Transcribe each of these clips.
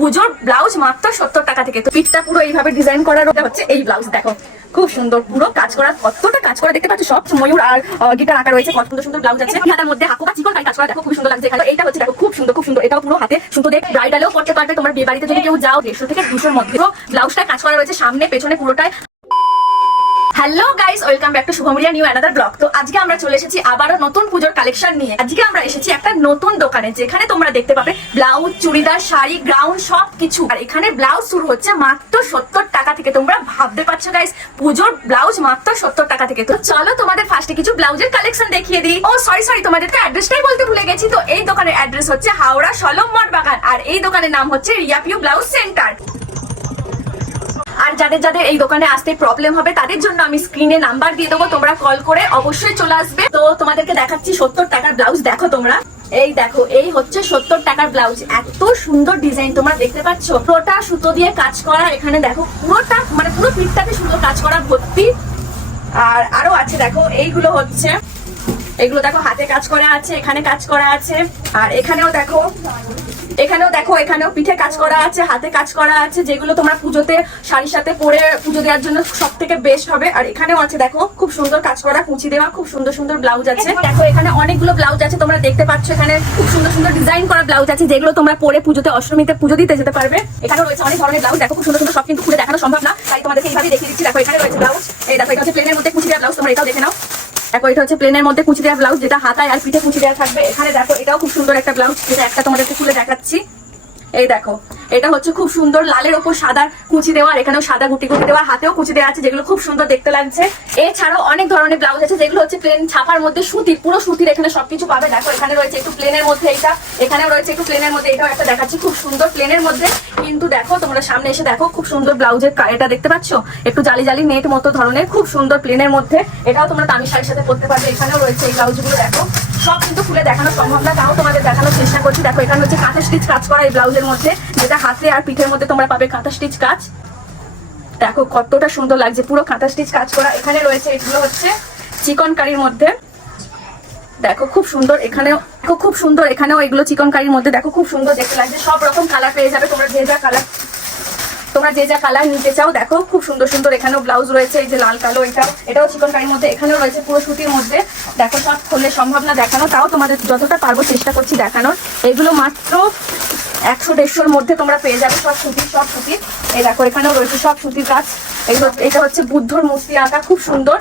পুজোর ব্লাউজ মাত্র 70 টাকা থেকে। তো পিঠটা পুরো এইভাবে ডিজাইন করা হচ্ছে। এই ব্লাউজ দেখো খুব সুন্দর, পুরো কাজ করা, কতটা কাজ করা দেখতে পাচ্ছ, সব ময়ূর আর গিটার আঁকা রয়েছে, কত সুন্দর সুন্দর ব্লাউজ আছে। হাতার মধ্যে হাকু বা চিকন কাজ করা দেখো খুব সুন্দর লাগছে। এখানে এইটা হচ্ছে দেখো খুব সুন্দর, খুব সুন্দর, এটাও পুরো হাতে সুতো দিয়ে ব্রাইডালেও করতে পারবে। তোমার বিয়ে বাড়িতে যদি কেউ যাও 150 থেকে 200 মধ্যে। ব্লাউজটা কাজ করা রয়েছে সামনে পেছনে পুরোটাই। Hello guys, welcome back to শুভমরিয়া নিউ অ্যানাদার ব্লগ। তো আজকে আমরা চলে এসেছি আবারও নতুন পুজোর কালেকশন নিয়ে। আজকে আমরা এসেছি একটা নতুন দোকানে, যেখানে তোমরা দেখতে পাবে ব্লাউজ, চুড়িদার, শাড়ি, গাউন সবকিছু। আর এখানে ব্লাউজ শুরু হচ্ছে মাত্র 70 টাকা থেকে। তোমরা ভাবতে পারছো গাইস, পুজোর ব্লাউজ মাত্র 70 টাকা থেকে। তো চলো তোমাদের ফার্স্টে কিছু ব্লাউজের কালেকশন দেখিয়ে দিই। ও সরি, তোমাদের তো অ্যাড্রেসটাই বলতে ভুলে গেছি। তো এই দোকানের অ্যাড্রেস হচ্ছে হাওড়া সলম মঠ বাগান, আর এই দোকানের নাম হচ্ছে রিয়া পিউ ব্লাউজ সেন্টার। আর যাদের যাদের এই দোকানে আসতে প্রবলেম হবে তাদের জন্য আমি স্ক্রিনে নাম্বার দিয়ে দেবো, তোমরা কল করে অবশ্যই চলে আসবে। তো তোমাদেরকে দেখাচ্ছি 70 টাকার ব্লাউজ। দেখো তোমরা, এই দেখো, এই হচ্ছে 70 টাকার ব্লাউজ। এত সুন্দর ডিজাইন তোমরা দেখতে পাচ্ছ, পুরোটা সুতো দিয়ে কাজ করা। এখানে দেখো পুরোটা মানে পুরো পিঠটাকে সুন্দর কাজ করা ভর্তি। আর আরো আছে দেখো, এইগুলো হচ্ছে, এগুলো দেখো হাতে কাজ করা আছে, এখানে কাজ করা আছে। আর এখানেও দেখো, এখানেও পিঠে কাজ করা আছে, হাতে কাজ করা আছে, যেগুলো তোমরা পুজোতে শাড়ির সাথে পরে পুজো দেওয়ার জন্য সব থেকে বেস্ট হবে। আর এখানেও আছে দেখো খুব সুন্দর কাজ করা, কুচি দেওয়া, খুব সুন্দর সুন্দর ব্লাউজ আছে। দেখো এখানে অনেকগুলো ব্লাউজ আছে, তোমরা দেখতে পাচ্ছ। এখানে খুব সুন্দর সুন্দর ডিজাইন করা ব্লাউজ আছে, যেগুলো তোমরা পরে পুজোতে অষ্টমীতে পুজো দিতে যেতে পারবে। এখানে রয়েছে অনেক ধরনের ব্লাউজ, দেখো খুব সুন্দর সুন্দর, সব কিন্তু খুলে দেখানো সম্ভব না, তাই তোমাদেরকে এইভাবে দেখিয়ে দিচ্ছি। দেখো এখানে রয়েছে ব্লাউজ, এই দেখো এটা হচ্ছে প্লেনের মধ্যে কুচি দেওয়া ব্লাউজ, তোমরা এটাও দেখে নাও। দেখো এটা হচ্ছে প্লেনের মধ্যে কুচি দেওয়া ব্লাউজ, যেটা হাতায় আর পিঠে কুচি দেওয়া থাকবে। এখানে দেখো এটাও খুব সুন্দর একটা ব্লাউজ, যেটা একটা তোমাদেরকে খুলে দেখাচ্ছি। এই দেখো এটা হচ্ছে খুব সুন্দর লালের ওপর সাদা কুচি দেওয়া, আর এখানেও সাদা গুটি গুটি দেওয়া, হাতেও কুচি দেওয়া আছে, যেগুলো খুব সুন্দর দেখতে লাগছে। এছাড়াও অনেক ধরনের ব্লাউজ আছে, যেগুলো হচ্ছে প্লেন ছাপার মধ্যে সুতির, পুরো সুতির, এখানে সবকিছু পাবে। দেখো এখানে রয়েছে একটু প্লেনের মধ্যে এইটা, এখানেও রয়েছে একটু প্লেনের মধ্যে, এটাও একটা দেখাচ্ছি খুব সুন্দর প্লেনের মধ্যে। কিন্তু দেখো তোমরা সামনে এসে দেখো খুব সুন্দর ব্লাউজের এটা দেখতে পাচ্ছ, একটু জালি জালি নেট মতো ধরনের, খুব সুন্দর প্লেনের মধ্যে। এটাও তোমরা দামি শাড়ির সাথে পরতে পারবে। এখানেও রয়েছে এই ব্লাউজগুলো, দেখো সব কিন্তু খুলে দেখানো সম্ভব না, তাও তোমাদের দেখানোর চেষ্টা করছি। দেখো এখানে হচ্ছে কাঁথা স্টিচ কাজ করা এই ব্লাউজের মধ্যে, যেটা হাতে আর পিঠের মধ্যে তোমরা পাবে কাঁথা স্টিচ কাজ। দেখো কতটা সুন্দর লাগছে, পুরো কাঁথা স্টিচ কাজ করা। এখানে রয়েছে এগুলো হচ্ছে চিকন কারির মধ্যে, দেখো খুব সুন্দর। এখানেও খুব সুন্দর, এখানেও এগুলো চিকন কারির মধ্যে, দেখো খুব সুন্দর দেখতে লাগছে। সব রকম কালার পেয়ে যাবে তোমরা, যে যা কালার নিতে চাও। দেখো খুব সুন্দর সুন্দর এখানেও ব্লাউজ রয়েছে, এই যে লাল কালো, এটাও চিকন কারির মধ্যে, এখানেও রয়েছে পুরো সুতির মধ্যে। দেখো সব খুললে সম্ভব না দেখানো, তাও তোমাদের যতটা পারবো চেষ্টা করছি দেখানোর। এগুলো মাত্র 100-150-র মধ্যে তোমরা পেয়ে যাবে, সব সুতির। এই দেখো এখানেও রয়েছে সব সুতির কাজ। এটা হচ্ছে বুদ্ধর মূর্তি আঁকা, খুব সুন্দর।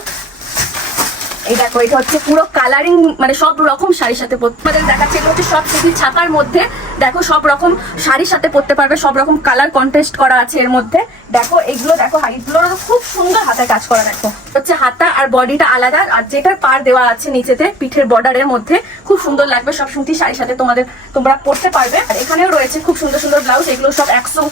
এই দেখো এটা হচ্ছে পুরো কালারিং, মানে সব রকম শাড়ির সাথে তোমাদের দেখাচ্ছে। এগুলো হচ্ছে সব সুতির ছাপার মধ্যে, দেখো সব রকম শাড়ির সাথে পরতে পারবে, সব রকম কালার কন্টেস্ট করা আছে এর মধ্যে। দেখো এগুলো, দেখো হাইগুলো খুব সুন্দর হাতে কাজ করা। দেখো হচ্ছে হাতা আর বডিটা আলাদা, আর যেটার পার দেওয়া আছে নিচেতে পিঠের বর্ডারের মধ্যে, খুব সুন্দর লাগবে। সব সুতির শাড়ির সাথে তোমরা পরতে পারবে। আর এখানেও রয়েছে খুব সুন্দর সুন্দর ব্লাউজ, এগুলো সব 100,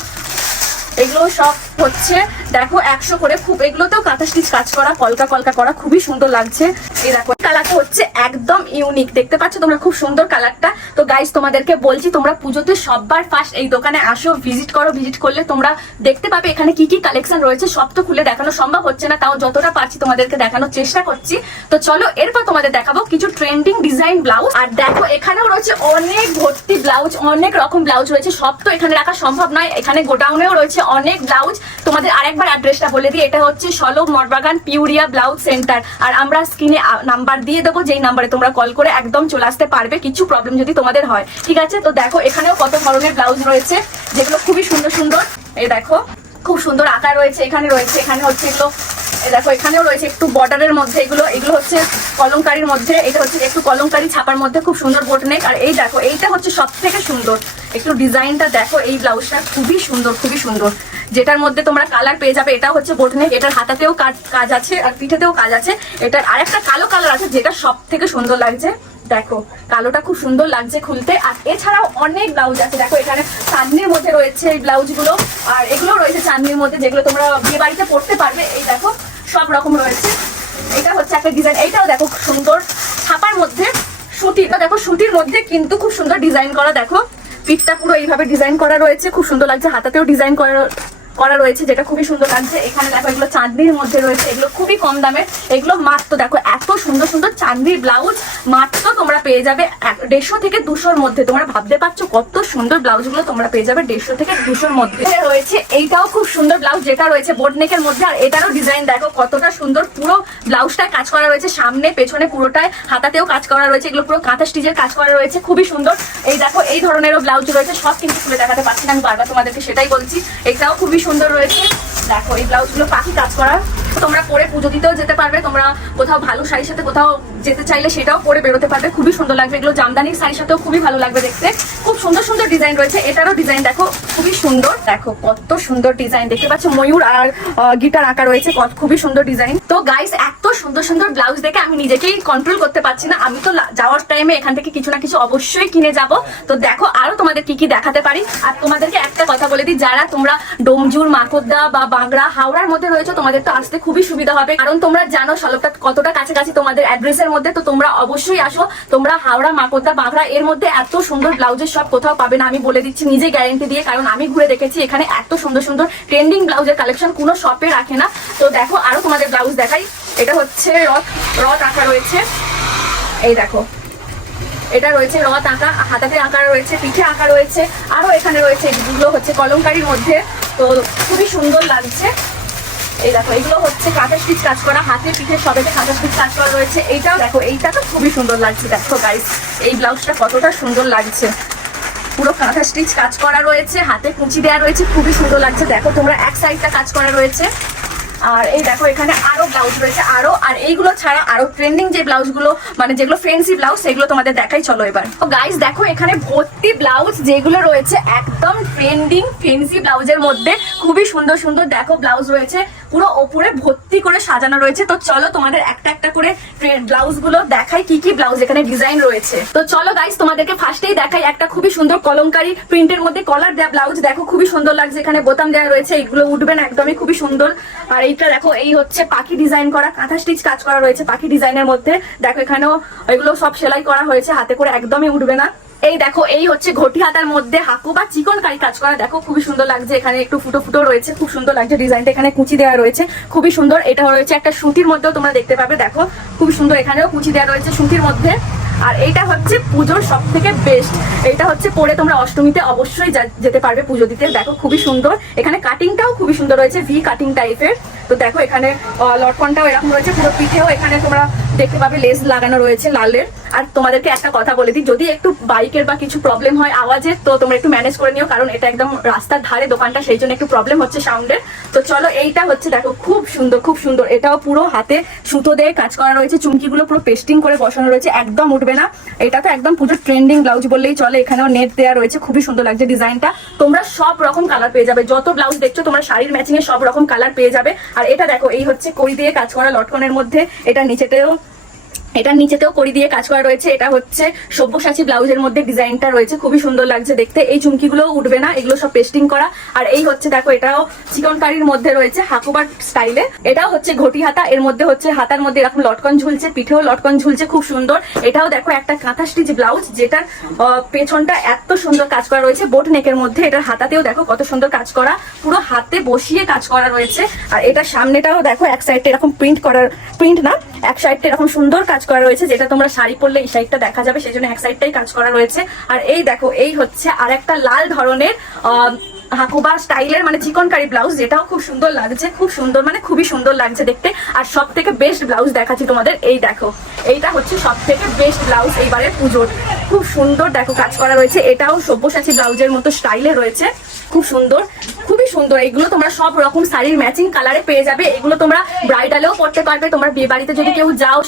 এগুলো সব হচ্ছে দেখো 100 করে। খুব এগুলোতেও কাঁথা স্টিচ কাজ করা, কলকা করা, খুবই সুন্দর লাগছে। এই দেখো কালারটা হচ্ছে একদম ইউনিক, দেখতে পাচ্ছ তোমরা খুব সুন্দর কালারটা। তো গাইস তোমাদেরকে বলছি, তোমরা পুজোতে সববার ফার্স্ট এই দোকানে আসো, ভিজিট করো। ভিজিট করলে তোমরা দেখতে পাবে এখানে কি কি কালেকশন রয়েছে। সব তো খুলে দেখানো সম্ভব হচ্ছে না, তাও যতটা পারছি তোমাদেরকে দেখানোর চেষ্টা করছি। তো চলো এরপর তোমাদের দেখাবো কিছু ট্রেন্ডিং ডিজাইন ব্লাউজ। আর দেখো এখানেও রয়েছে অনেক ভর্তি ব্লাউজ, অনেক রকম ব্লাউজ রয়েছে, সব তো এখানে রাখা সম্ভব নয়। এখানে গোডাউনেও রয়েছে অনেক ব্লাউজ। তোমাদের আরেকবার অ্যাড্রেসটা বলে দিই, এটা হচ্ছে সলম মঠ বাগান পিউরিয়া ব্লাউজ সেন্টার। আর আমরা স্ক্রিনে নাম্বার দিয়ে দেবো, যেই নাম্বারে তোমরা কল করে একদম চলে আসতে পারবে, কিছু প্রবলেম যদি তোমাদের হয়, ঠিক আছে। তো দেখো এখানেও কত ধরনের ব্লাউজ রয়েছে, যেগুলো খুবই সুন্দর সুন্দর। এই দেখো খুব সুন্দর আকার রয়েছে, এখানে হচ্ছে এগুলো। দেখো এখানেও রয়েছে একটু বর্ডারের মধ্যে, এগুলো হচ্ছে কলমকারির মধ্যে, এটা হচ্ছে একটু কলমকারি ছাপার মধ্যে, খুব সুন্দর বোটনেক। আর এই দেখো এইটা হচ্ছে সব থেকে সুন্দর, একটু ডিজাইনটা দেখো, এই ব্লাউজটা খুবই সুন্দর, যেটার মধ্যে তোমরা কালার পেয়ে যাবে। এটা হচ্ছে বোটনেক, এটার হাতাতেও কাজ আছে আর পিঠেতেও কাজ আছে। এটার আরেকটা কালো কালার আছে, যেটা সব থেকে সুন্দর লাগছে। দেখো কালোটা খুব সুন্দর লাগছে খুলতে। আর এছাড়াও অনেক ব্লাউজ আছে, দেখো এখানে চাঁদনির মধ্যে রয়েছে এই ব্লাউজগুলো, আর এগুলো রয়েছে চাঁদনির মধ্যে, যেগুলো তোমরা বিয়ে বাড়িতে পরতে পারবে। এই দেখো সব রকম রয়েছে। এটা হচ্ছে একটা ডিজাইন, এইটাও দেখো খুব সুন্দর ছাপার মধ্যে, সুতিটা দেখো সুতির মধ্যে, কিন্তু খুব সুন্দর ডিজাইন করা। দেখো পিঠটা পুরো এইভাবে ডিজাইন করা রয়েছে, খুব সুন্দর লাগছে, হাতাতেও ডিজাইন করা করা রয়েছে, যেটা খুবই সুন্দর লাগছে। এখানে দেখো এগুলো চাঁদনির মধ্যে রয়েছে, এগুলো খুবই কম দামের, এগুলো মাত্র দেখো এত সুন্দর সুন্দর চাঁদনির ব্লাউজ মাত্র তোমরা পেয়ে যাবে 150 থেকে 200-র মধ্যে। তোমরা ভাবতে পারছো কত সুন্দর ব্লাউজগুলো তোমরা পেয়ে যাবে 150 থেকে 200-র মধ্যে। রয়েছে এইটাও খুব সুন্দর ব্লাউজ, যেটা রয়েছে বোট নেকের মধ্যে, আর এটারও ডিজাইন দেখো কতটা সুন্দর। পুরো ব্লাউজটায় কাজ করা রয়েছে, সামনে পেছনে পুরোটায়, হাতাতেও কাজ করা রয়েছে, এগুলো পুরো কাঁথা স্টিচের কাজ করা রয়েছে, খুবই সুন্দর। এই দেখো এই ধরনেরও ব্লাউজ রয়েছে, সব কিন্তু খুলে দেখাতে পারছি না, আমি বারবার তোমাদেরকে সেটাই বলছি। এটাও খুবই সুন্দর রয়েছে, দেখো এই ব্লাউজগুলো পাখি কাজ করা, তোমরা পরে পুজো দিতেও যেতে পারবে, তোমরা কোথাও ভালো শাড়ির সাথে কোথাও যেতে চাইলে সেটাও পরে বেরোতে পারবে, খুবই সুন্দর লাগবে। এগুলো জামদানির শাড়ির সাথেও খুবই ভালো লাগবে দেখতে, খুব সুন্দর সুন্দর ডিজাইন রয়েছে। এটারও ডিজাইন দেখো খুবই সুন্দর, দেখো কত সুন্দর ডিজাইন, দেখতে পাচ্ছ ময়ূর আর গিটার আঁকা রয়েছে, খুবই সুন্দর ডিজাইন। তো গাইস এত সুন্দর সুন্দর ব্লাউজ দেখে আমি নিজেকেই কন্ট্রোল করতে পারছি না, আমি তো যাওয়ার টাইমে এখান থেকে কিছু না কিছু অবশ্যই কিনে যাব। তো দেখো আরো তোমাদের কি কি দেখাতে পারি। আর তোমাদেরকে একটা কথা বলে দিই, যারা তোমরা ডোমজুর, মাকড়দা বা বাংলা, হাওড়ার মধ্যে রয়েছে, তোমাদের তো আসতে খুবই সুবিধা হবে, কারণ তোমরা জানো শালকটা কতটা কাছাকাছি তোমাদের অ্যাড্রেসের মধ্যে। তো তোমরা অবশ্যই আসো, তোমরা হাওড়া, মাকড়দা, বাংলা এর মধ্যে এত সুন্দর ব্লাউজের সব কোথাও পাবে না, আমি বলে দিচ্ছি নিজে গ্যারেন্টি দিয়ে, কারণ আমি ঘুরে দেখেছি এখানে এত সুন্দর সুন্দর ট্রেন্ডিং ব্লাউজের কালেকশন কোনো শপে রাখে না। তো দেখো আরো তোমাদের ব্লাউজ দেখাই। এটা হচ্ছে রথ আঁকা রয়েছে, এই দেখো এটা রয়েছে রথ আঁকা, হাতাতে আঁকা রয়েছে, পিঠে আঁকা রয়েছে, আরো এখানে রয়েছে এগুলো হচ্ছে কলমকারির মধ্যে, তো খুবই সুন্দর লাগছে। এই দেখো এগুলো হচ্ছে কাঁথা স্টিচ কাজ করা, হাতে পিঠে সবেতে কাঁথা স্টিচ কাজ করা রয়েছে। এইটাও দেখো, এইটা তো খুবই সুন্দর লাগছে, দেখো গাইস এই ব্লাউজটা কতটা সুন্দর লাগছে, পুরো কাঁথা স্টিচ কাজ করা রয়েছে, হাতে কুচি দেওয়া রয়েছে, খুবই সুন্দর লাগছে। দেখো তোমরা এক সাইডটা কাজ করা রয়েছে, আর এই দেখো এখানে আরো ব্লাউজ রয়েছে আরো, আর এইগুলো ছাড়া আরো ট্রেন্ডিং যে ব্লাউজগুলো, মানে যেগুলো ফ্যান্সি ব্লাউজ, সেগুলো তোমাদের দেখাই, চলো এবার। তো গাইস দেখো এখানে ভর্তি ব্লাউজ যেগুলো রয়েছে একদম ট্রেন্ডিং ফ্যান্সি ব্লাউজের মধ্যে, খুবই সুন্দর সুন্দর দেখো ব্লাউজ রয়েছে, পুরো ওপরে ভর্তি করে সাজানো রয়েছে। তো চলো তোমাদের একটা একটা করে ব্লাউজ গুলো দেখাই, কি কি ব্লাউজ এখানে ডিজাইন রয়েছে। তো চলো গাইস তোমাদেরকে ফার্স্টেই দেখাই একটা খুবই সুন্দর কলমকারি প্রিন্টের মধ্যে কলার দেওয়া ব্লাউজ, দেখো খুবই সুন্দর লাগছে, এখানে বোতাম দেওয়া রয়েছে, এগুলো উঠবে না একদমই, খুবই সুন্দর। আর এইটা দেখো এই হচ্ছে পাখি ডিজাইন করা, কাঁথা স্টিচ কাজ করা রয়েছে পাখি ডিজাইনের মধ্যে, দেখো এখানেও এগুলো সব সেলাই করা হয়েছে, হাতে করে একদমই উঠবে না। এই দেখো এই হচ্ছে ঘটি হাতার মধ্যে হাকু বা চিকন কারি কাজ করা, দেখো খুবই সুন্দর লাগছে, এখানে একটু ফুটো ফুটো রয়েছে, খুব সুন্দর লাগছে ডিজাইনটা, এখানে কুচি দেওয়া রয়েছে, খুবই সুন্দর। এটা রয়েছে একটা সুতির মধ্যেও তোমরা দেখতে পাবে, দেখো খুবই সুন্দর, এখানেও কুচি দেওয়া রয়েছে সুতির মধ্যে। আর এইটা হচ্ছে পুজোর সব থেকে বেস্ট, এটা হচ্ছে পরে তোমরা অষ্টমীতে অবশ্যই যেতে পারবে পুজো দিতে, দেখো খুবই সুন্দর, এখানে কাটিংটাও খুবই সুন্দর রয়েছে, ভি কাটিং টাইপের। তো দেখো এখানে লটকনটাও এরকম রয়েছে, পুরো পিঠেও এখানে তোমরা দেখতে পাবে লেস লাগানো রয়েছে লালের। আর তোমাদেরকে একটা কথা বলে দিই, যদি একটু বাইকের বা কিছু প্রবলেম হয় আওয়াজের, তো তোমরা একটু ম্যানেজ করে নিও, কারণ এটা একদম রাস্তার ধারে দোকানটা, সেই জন্য একটু প্রবলেম হচ্ছে সাউন্ডের। তো চলো এইটা হচ্ছে দেখো খুব সুন্দর খুব সুন্দর, এটাও পুরো হাতে সুতো দিয়ে কাজ করা রয়েছে, চুমকিগুলো পুরো পেস্টিং করে বসানো রয়েছে, একদম উঠবে না। এটা তো একদম পুরো ট্রেন্ডিং ব্লাউজ বললেই চলে, এখানেও নেট দেওয়া রয়েছে, খুবই সুন্দর লাগছে ডিজাইনটা। তোমরা সব রকম কালার পেয়ে যাবে, যত ব্লাউজ দেখছো তোমরা শাড়ির ম্যাচিং এ সব রকম কালার পেয়ে যাবে। আর এটা দেখো এই হচ্ছে কড়ি দিয়ে কাজ করা লটকনের মধ্যে, এটার নিচেতেও কড়ি দিয়ে কাজ করা রয়েছে, এটা হচ্ছে সব্যসাচী ব্লাউজের মধ্যে ডিজাইনটা রয়েছে, খুবই সুন্দর লাগছে দেখতে, এই চুমকিগুলো উঠবে না, এগুলো সব পেস্টিং করা। আর এই হচ্ছে দেখো এটাও চিকন কারির মধ্যে রয়েছে হাকুবার স্টাইলে, এটাও হচ্ছে ঘটি হাতা, এর মধ্যে হচ্ছে হাতার মধ্যে এরকম লটকন ঝুলছে, পিঠেও লটকন ঝুলছে, খুব সুন্দর। এটাও দেখো একটা কাঁথা স্টিচ ব্লাউজ, যেটার পেছনটা এত সুন্দর কাজ করা রয়েছে বোট নেকের মধ্যে, এটার হাতাতেও দেখো কত সুন্দর কাজ করা, পুরো হাতে বসিয়ে কাজ করা রয়েছে। আর এটার সামনেটাও দেখো এক সাইডটা এরকম প্রিন্ট না, এক সাইডটা এরকম সুন্দর কাজ করা রয়েছে, যেটা তোমরা শাড়ি পরলে এই সাইডটা দেখা যাবে, সেই জন্য এক সাইডটাই কাজ করা রয়েছে। আর এই দেখো এই হচ্ছে আর একটা লাল ধরনের হাকুবা স্টাইলের মানে চিকন কারি ব্লাউজ, যেটাও খুব সুন্দর লাগছে, খুব সুন্দর মানে খুবই সুন্দর লাগছে দেখতে। আর সব থেকে বেস্ট ব্লাউজ দেখাচ্ছি তোমাদের, এই দেখো এইটা হচ্ছে সব থেকে বেস্ট ব্লাউজ এইবারের পুজোর, খুব সুন্দর দেখো কাজ করা রয়েছে, এটাও সব্যসাচী ব্লাউজের মতো স্টাইলে রয়েছে, খুব সুন্দর খুবই সুন্দর। এগুলো তোমরা সব রকম শাড়ির ম্যাচিং কালারে পেয়ে যাবে, এগুলো তোমরা ব্রাইডালেও পরতে পারবে, তোমরা বিয়ে বাড়িতে যদি কেউ যাও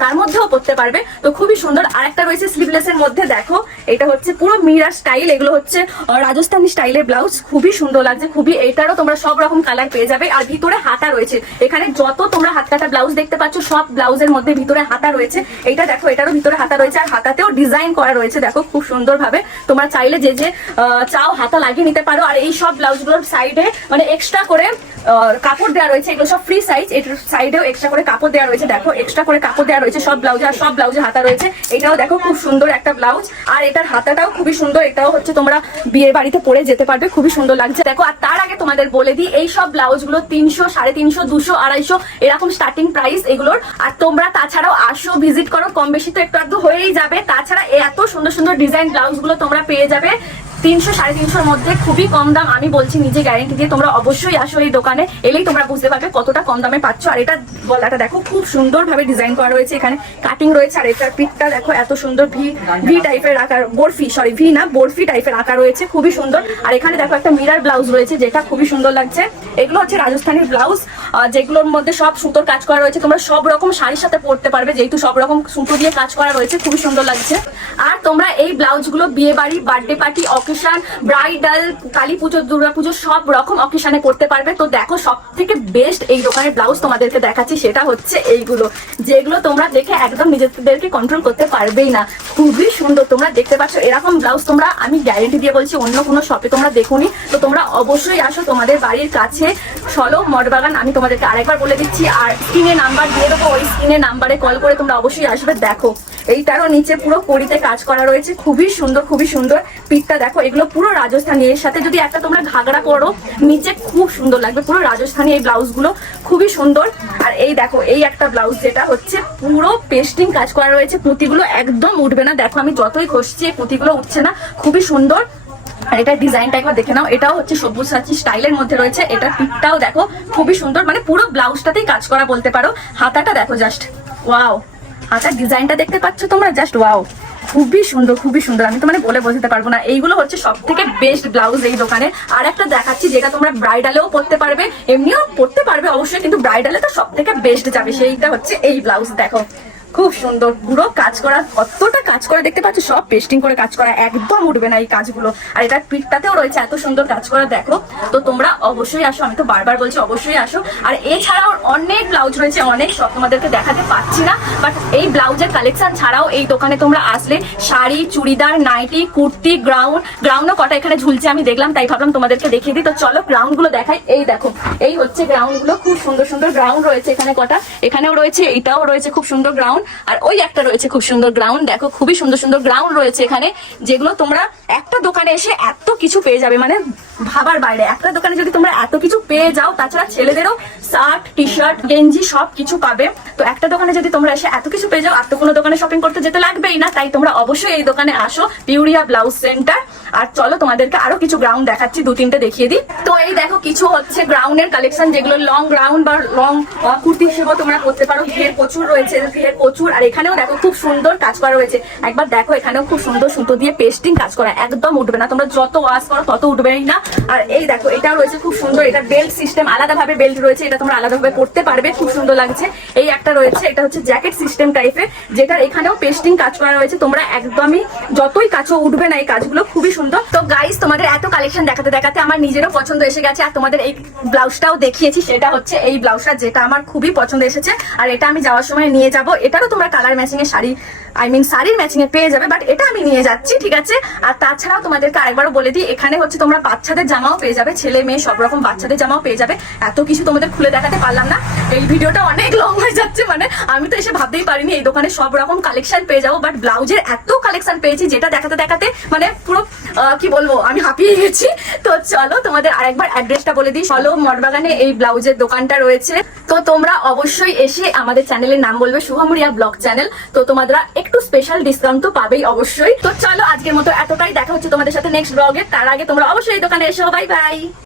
তার মধ্যেও পরতে পারবে, তো খুবই সুন্দর। আর একটা রয়েছে স্লিভলেস এর মধ্যে, দেখো এটা হচ্ছে পুরো মিরা স্টাইল, এগুলো হচ্ছে রাজস্থানী স্টাইলের ব্লাউজ, খুবই সুন্দর লাগছে খুবই, এটারও তোমরা সব রকম কালার পেয়ে যাবে। আর ভিতরে হাতা রয়েছে, এখানে যত তোমরা হাত কাটা ব্লাউজ দেখতে পাচ্ছ সব ব্লাউজের মধ্যে ভিতরে হাতা রয়েছে, এইটা দেখো এটারও ভিতরে হাতা রয়েছে, আর হাতাতেও ডিজাইন করা রয়েছে, দেখো খুব সুন্দর ভাবে, তোমরা চাইলে যে চাও হাতা লাগিয়ে নিতে পারো। আর এই সব ব্লাউজগুলোর সাইজ সাইডে মানে এক্সট্রা করে কাপড় দেওয়া রয়েছে, এগুলো সব ফ্রি সাইজ। এটার সাইডেও এক্সট্রা করে কাপড় দেওয়া রয়েছে, দেখো এক্সট্রা করে কাপড় দেওয়া রয়েছে সব ব্লাউজে, আর সব ব্লাউজে হাতা রয়েছে। এটাও দেখো খুব সুন্দর একটা ব্লাউজ, আর এটার হাতাটাও খুবই সুন্দর। এটাও হচ্ছে তোমরা বিয়ের বাড়িতে পরে যেতে পারবে, খুবই সুন্দর লাগছে দেখো। আর তার আগে তোমাদের বলে দিই, এই সব ব্লাউজ গুলো 300, 350, 200, 250 এরকম স্টার্টিং প্রাইস এগুলোর। আর তোমরা তাছাড়াও আসো, ভিজিট করো, কম বেশি তো একটু আধটু হয়েই যাবে। তাছাড়া এত সুন্দর সুন্দর ডিজাইন ব্লাউজ গুলো তোমরা পেয়ে যাবে 300, 350 মধ্যে, খুবই কম দাম। আমি বলছি নিজে গ্যারেন্টি দিয়ে, তোমরা অবশ্যই আসো এই দোকানে, এলেই তোমরা বুঝতে পারবে কতটা কম দামে পাচ্ছ। আর এটা গলাটা দেখো খুব সুন্দর ভাবে ডিজাইন করা রয়েছে, এখানে কাটিং রয়েছে। আর এটার পিঠটা দেখো এত সুন্দর ভি টাইপের আকার, ভি না বরফি টাইপের আকার রয়েছে, খুবই সুন্দর। আর এখানে দেখো একটা মিরার ব্লাউজ রয়েছে, যেটা খুবই সুন্দর লাগছে। এগুলো হচ্ছে রাজস্থানের ব্লাউজ, যেগুলোর মধ্যে সব সুতোর কাজ করা রয়েছে। তোমরা সব রকম শাড়ির সাথে পরতে পারবে, যেহেতু সব রকম সুতো দিয়ে কাজ করা রয়েছে, খুবই সুন্দর লাগছে। আর তোমরা এই ব্লাউজ গুলো বিয়ে বাড়ি, birthday party, occasion, bridal, Kali পুজো, দুর্গা পুজো সব রকম অকেশনে করতে পারবে। তো দেখো সব থেকে বেস্ট এই দোকানের ব্লাউজ তোমাদেরকে দেখাচ্ছি, সেটা হচ্ছে এইগুলো, যেগুলো তোমরা দেখে একদম নিজেদেরকে কন্ট্রোল করতে পারবেই না, খুবই সুন্দর। তোমরা দেখতে পাচ্ছ এরকম ব্লাউজ তোমরা, আমি গ্যারেন্টি দিয়ে বলছি, অন্য কোনো শপে তোমরা দেখোনি। তো তোমরা অবশ্যই আসো, তোমাদের বাড়ির কাছে চলো মঠবাগান, আমি তোমাদেরকে আরেকবার বলে দিচ্ছি। আর স্ক্রিনে নাম্বার দিয়ে দেবো, ওই স্ক্রিনে নাম্বারে কল করে তোমরা অবশ্যই আসবে। দেখো এইটারও নিচে পুরো কড়িতে কাজ করা রয়েছে, খুবই সুন্দর, খুবই সুন্দর। পিঠটা দেখো, এগুলো পুরো রাজস্থানী। এর সাথে যদি একটা তোমরা ঘাগড়া করো নিচে, খুব সুন্দর লাগবে, পুরো রাজস্থানী এই ব্লাউজ গুলো, খুবই সুন্দর। আর এই দেখো এই একটা ব্লাউজ, যেটা হচ্ছে পুরো পেস্টিং কাজ করা রয়েছে, পুঁতিগুলো একদম উঠবে না। দেখো আমি যতই ঘষছি পুঁতিগুলো উঠছে না, খুবই সুন্দর। আর এটা ডিজাইনটা একবার দেখে নাও, এটাও হচ্ছে সব্যসাচী স্টাইলের মধ্যে রয়েছে। এটা পিঠটাও দেখো খুবই সুন্দর, মানে পুরো ব্লাউজটাতেই কাজ করা বলতে পারো। হাতাটা দেখো জাস্ট ওয়াও, হাতার ডিজাইনটা দেখতে পাচ্ছ তোমরা, জাস্ট ওয়াও, খুবই সুন্দর, খুবই সুন্দর। আমি তো মানে বলে বোঝাতে পারবো না। এইগুলো হচ্ছে সব থেকে বেস্ট ব্লাউজ এই দোকানে। আর একটা দেখাচ্ছি, যেটা তোমরা ব্রাইডালেও পরতে পারবে, এমনিও পরতে পারবে অবশ্যই, কিন্তু ব্রাইডালে তো সব থেকে বেস্ট যাবে। সেইটা হচ্ছে এই ব্লাউজ, দেখো খুব সুন্দর, পুরো কাজ করা, কতটা কাজ করে দেখতে পাচ্ছ, সব পেস্টিং করে কাজ করা, একদম উঠবে না এই কাজগুলো। আর এটার পিঠটাতেও রয়েছে এত সুন্দর কাজ করা, দেখো। তো তোমরা অবশ্যই আসো, আমি তো বারবার বলছি অবশ্যই আসো। আর এছাড়াও অনেক ব্লাউজ রয়েছে, অনেক, সব তোমাদেরকে দেখাতে পাচ্ছি না, বাট এই ব্লাউজের কালেকশন ছাড়াও এই দোকানে তোমরা আসলে শাড়ি, চুড়িদার, নাইটি, কুর্তি, গ্রাউন্ডও কটা এখানে ঝুলছে আমি দেখলাম, তাই ভাবলাম তোমাদেরকে দেখিয়ে দিই। তো চলো গ্রাউন্ড গুলো দেখাই। এই দেখো এই হচ্ছে গ্রাউন্ড গুলো, খুব সুন্দর সুন্দর গ্রাউন্ড রয়েছে এখানে কটা, এখানেও রয়েছে, এটাও রয়েছে খুব সুন্দর গ্রাউন্ড। আর ওই একটা রয়েছে খুব সুন্দর গ্রাউন্ড, দেখো খুবই সুন্দর সুন্দর গ্রাউন্ড রয়েছে এখানে, যেগুলো তোমরা একটা দোকানে এসে এত কিছু পেয়ে যাবে, মানে ভাবার বাইরে। একটা দোকানে যদি তোমরা এত কিছু পেয়ে যাও, তাছাড়া ছেলেদেরও শার্ট, টি শার্ট, গেঞ্জি সব কিছু পাবে। তো একটা দোকানে যদি তোমরা এসে এত কিছু পেয়ে যাও, আর তো কোনো দোকানে শপিং করতে যেতে লাগবেই না, তাই তোমরা অবশ্যই এই দোকানে আসো, পিউরিয়া ব্লাউজ সেন্টার। আর চলো তোমাদেরকে আরো কিছু গ্রাউন্ড দেখাচ্ছি, 2-3টে দেখিয়ে দিই। তো এই দেখো কিছু হচ্ছে গ্রাউন্ডের কালেকশন, যেগুলো লং গ্রাউন্ড বা লং কুর্তি হিসেবেও তোমরা করতে পারো। ঘের প্রচুর রয়েছে, ঘের প্রচুর। আর এখানেও দেখো খুব সুন্দর কাজ করা রয়েছে, একবার দেখো এখানেও খুব সুন্দর সুতো দিয়ে পেস্টিং কাজ করা, একদম উঠবে না, তোমরা যত ওয়াশ করো তত উঠবেই না। আর এই দেখো এটাও রয়েছে খুব সুন্দর, এটা বেল্ট সিস্টেম, আলাদাভাবে বেল্ট রয়েছে, এটা তোমরা আলাদাভাবে পড়তে পারবে, খুব সুন্দর লাগছে। এই একটা রয়েছে, এটা হচ্ছে জ্যাকেট সিস্টেম টাইপের, যেটার এখানেও পেস্টিং কাজ করা রয়েছে, তোমরা একদমই যতই কাছো উঠবে না এই কাজগুলো, খুবই সুন্দর। তো গাইস তোমাদের এত কালেকশন দেখাতে দেখাতে আমার নিজেরও পছন্দ এসে গেছে, আর তোমাদের এই ব্লাউজটাও দেখিয়েছি, সেটা হচ্ছে এই ব্লাউজটা, যেটা আমার খুবই পছন্দ এসেছে। আর এটা আমি যাওয়ার সময় নিয়ে যাব, এটারও তোমরা কালার ম্যাচিং এর শাড়ি, শাড়ির ম্যাচিং এ পেয়ে যাবে, বাট এটা আমি নিয়ে যাচ্ছি, ঠিক আছে। আর তাছাড়াও তোমাদেরকে আরেকবারও বলে দিই, এখানে হচ্ছে তোমরা বাচ্চাদের জামাও পেয়ে যাবে, ছেলে মেয়ে সব রকম বাচ্চাদের জামাও পেয়ে যাবে। এত কিছু তোমাদের খুলে দেখাতে পারলাম না, এই ভিডিওটা অনেক লং হয়ে যাচ্ছে, মানে আমি তো এসে ভাবতেই পারিনি এই দোকানে সব রকম কালেকশন পেয়ে যাবো, বাট ব্লাউজের এত কালেকশন পেয়েছি, যেটা দেখাতে দেখাতে মানে পুরো কি বলবো, আমি হাঁপিয়ে গেছি। তো চলো তোমাদের আরেকবার অ্যাড্রেসটা বলে দিই। চলো মঠবাগানে এই ব্লাউজের দোকানটা রয়েছে। তো তোমরা অবশ্যই এসে আমাদের চ্যানেলের নাম বলবে শুভমরিয়া ব্লগ চ্যানেল, তো তোমরা একটু স্পেশাল ডিসকাউন্ট তো পাবেই অবশ্যই। তো চলো আজকের মতো এতটাই, দেখা হচ্ছে তোমাদের সাথে নেক্সট ব্লগে। তার আগে তোমরা অবশ্যই এই দোকানে এসো, বাই বাই।